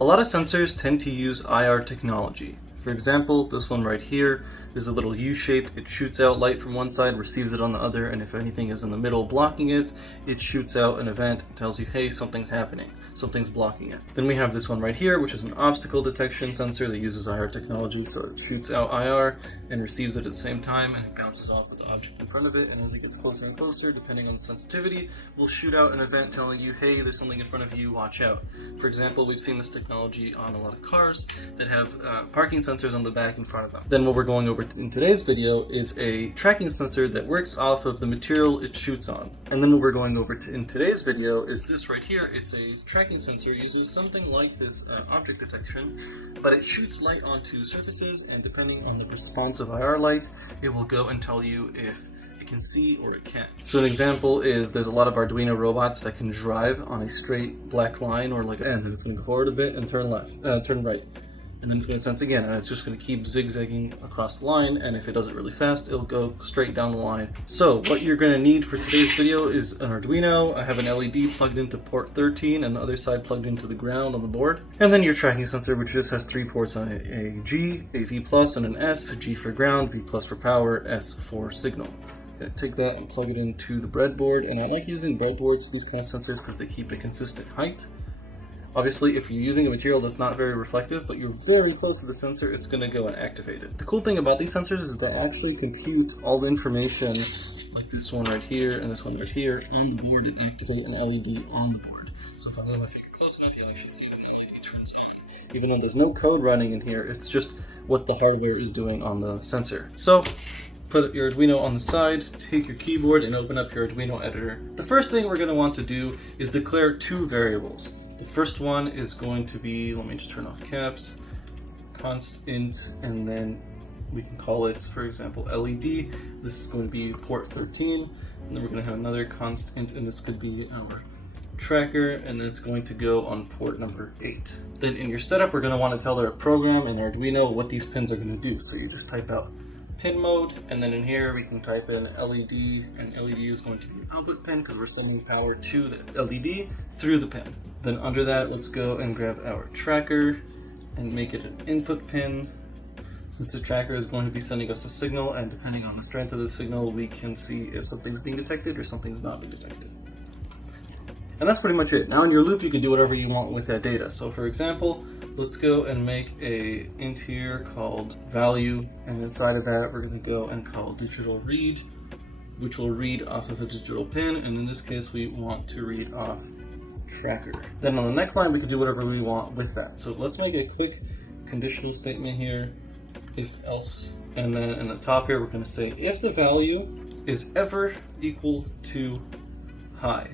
A lot of sensors tend to use IR technology. For example, this one right here is a little U shape. It shoots out light from one side, receives it on the other, and if anything is in the middle blocking it, it shoots out an event and tells you, hey, something's happening, something's blocking it. Then we have this one right here, which is an obstacle detection sensor that uses IR technology, so it shoots out IR and receives it at the same time, and it bounces off with the object in front of it, and as it gets closer and closer, depending on the sensitivity, will shoot out an event telling you, hey, there's something in front of you, watch out. For example, we've seen this technology on a lot of cars that have parking sensors on the back in front of them. Then what we're going over in today's video is a tracking sensor that works off of the material it shoots on. And then what we're going over in today's video is this right here. It's a tracking sensor using something like this object detection, but it shoots light onto surfaces, and depending on the response of IR light, it will go and tell you if it can see or it can't. So an example is there's a lot of Arduino robots that can drive on a straight black line, or like, and then it's going to go forward a bit and turn left, turn right. And then it's going to sense again, and it's just going to keep zigzagging across the line, and if it does it really fast, it'll go straight down the line. So what you're going to need for today's video is an Arduino. I have an LED plugged into port 13 and the other side plugged into the ground on the board. And then your tracking sensor, which just has 3 ports on it, a G, a V+, and an S, G for ground, V+ for power, S for signal. I'm going to take that and plug it into the breadboard, and I like using breadboards for these kind of sensors because they keep a consistent height. Obviously, if you're using a material that's not very reflective, but you're very close to the sensor, it's going to go and activate it. The cool thing about these sensors is they actually compute all the information, like this one right here and this one right here, on the board, and activate an LED on the board. So if I know if you get close enough, you'll actually see the LED turns on. Even though there's no code running in here, it's just what the hardware is doing on the sensor. So put your Arduino on the side, take your keyboard, and open up your Arduino editor. The first thing we're going to want to do is declare 2 variables. The first one is going to be, let me just turn off caps, const int, and then we can call it, for example, LED. This is going to be port 13, and then we're going to have another const int, and this could be our tracker, and then it's going to go on port number 8. Then in your setup, we're going to want to tell our program and Arduino what these pins are going to do. So you just type out pin mode, and then in here we can type in LED, and LED is going to be an output pin because we're sending power to the LED through the pin. Then under that, let's go and grab our tracker and make it an input pin. Since the tracker is going to be sending us a signal, and depending on the strength of the signal, we can see if something's being detected or something's not being detected. And that's pretty much it. Now in your loop, you can do whatever you want with that data. So for example, let's go and make a int here called value, and inside of that, we're going to go and call digital read, which will read off of a digital pin, and in this case, we want to read off tracker. Then on the next line, we can do whatever we want with that. So let's make a quick conditional statement here, if else, and then in the top here, we're going to say if the value is ever equal to high,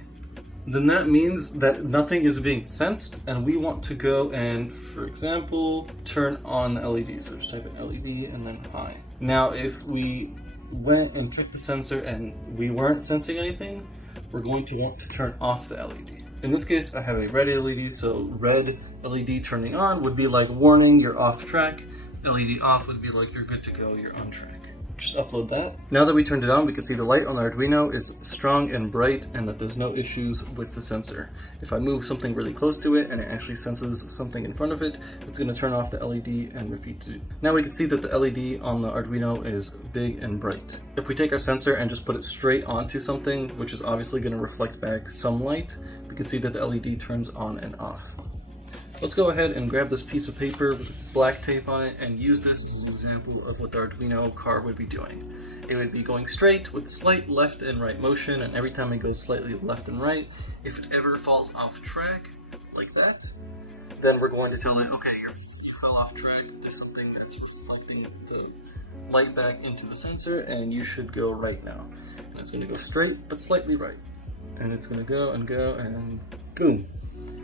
then that means that nothing is being sensed, and we want to go and, for example, turn on the LED. So just type in LED and then high. Now, if we went and checked the sensor and we weren't sensing anything, we're going to want to turn off the LED. In this case, I have a red LED, so red LED turning on would be like warning, you're off track. LED off would be like you're good to go, you're on track. Just upload that. Now that we turned it on, we can see the light on the Arduino is strong and bright, and that there's no issues with the sensor. If I move something really close to it and it actually senses something in front of it, it's going to turn off the LED and repeat it. Now we can see that the LED on the Arduino is big and bright. If we take our sensor and just put it straight onto something, which is obviously going to reflect back some light, we can see that the LED turns on and off. Let's go ahead and grab this piece of paper with black tape on it and use this as an example of what the Arduino car would be doing. It would be going straight with slight left and right motion, and every time it goes slightly left and right, if it ever falls off track, like that, then we're going to tell it, okay, you fell off track, there's something that's reflecting the light back into the sensor, and you should go right now. And it's going to go straight, but slightly right. And it's going to go, and boom.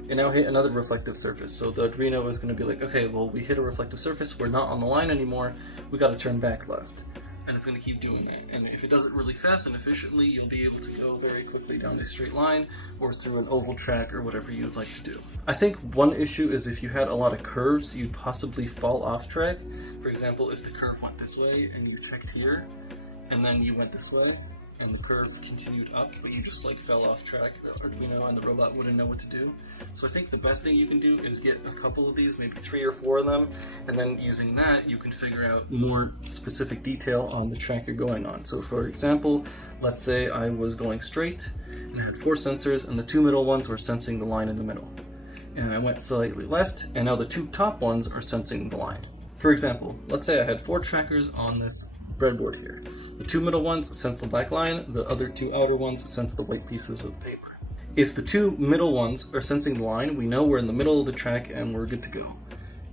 And now hit another reflective surface. So the Arduino is going to be like, okay, well, we hit a reflective surface, we're not on the line anymore, we got to turn back left. And it's going to keep doing that. And if it does it really fast and efficiently, you'll be able to go very quickly down a straight line or through an oval track or whatever you'd like to do. I think one issue is if you had a lot of curves, you'd possibly fall off track. For example, if the curve went this way and you checked here, and then you went this way, and the curve continued up, but you just like fell off track, the Arduino and the robot wouldn't know what to do. So I think the best thing you can do is get a couple of these, maybe 3 or 4 of them, and then using that you can figure out more specific detail on the track you're going on. So for example, let's say I was going straight and I had 4 sensors and the 2 middle ones were sensing the line in the middle. And I went slightly left, and now the 2 top ones are sensing the line. For example, let's say I had 4 trackers on this breadboard here. The 2 middle ones sense the black line, the other 2 outer ones sense the white pieces of the paper. If the 2 middle ones are sensing the line, we know we're in the middle of the track and we're good to go.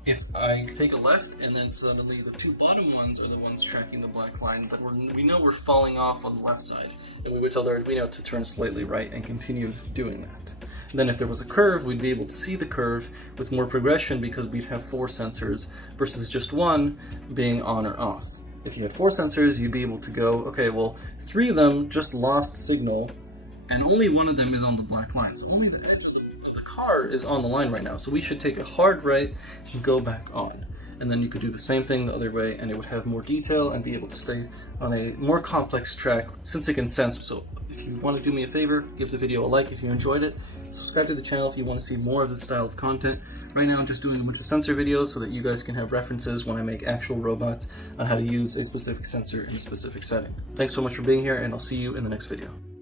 If I take a left and then suddenly the 2 bottom ones are the ones tracking the black line, then we know we're falling off on the left side, and we would tell the Arduino to turn slightly right and continue doing that. And then if there was a curve, we'd be able to see the curve with more progression because we'd have 4 sensors versus just 1 being on or off. If you had 4 sensors, you'd be able to go, okay, well, 3 of them just lost signal, and only 1 of them is on the black line. So only the edge of the car is on the line right now. So we should take a hard right and go back on. And then you could do the same thing the other way, and it would have more detail and be able to stay on a more complex track since it can sense. So if you want to do me a favor, give the video a like if you enjoyed it. Subscribe to the channel if you want to see more of this style of content. Right now I'm just doing a bunch of sensor videos so that you guys can have references when I make actual robots on how to use a specific sensor in a specific setting. Thanks so much for being here, and I'll see you in the next video.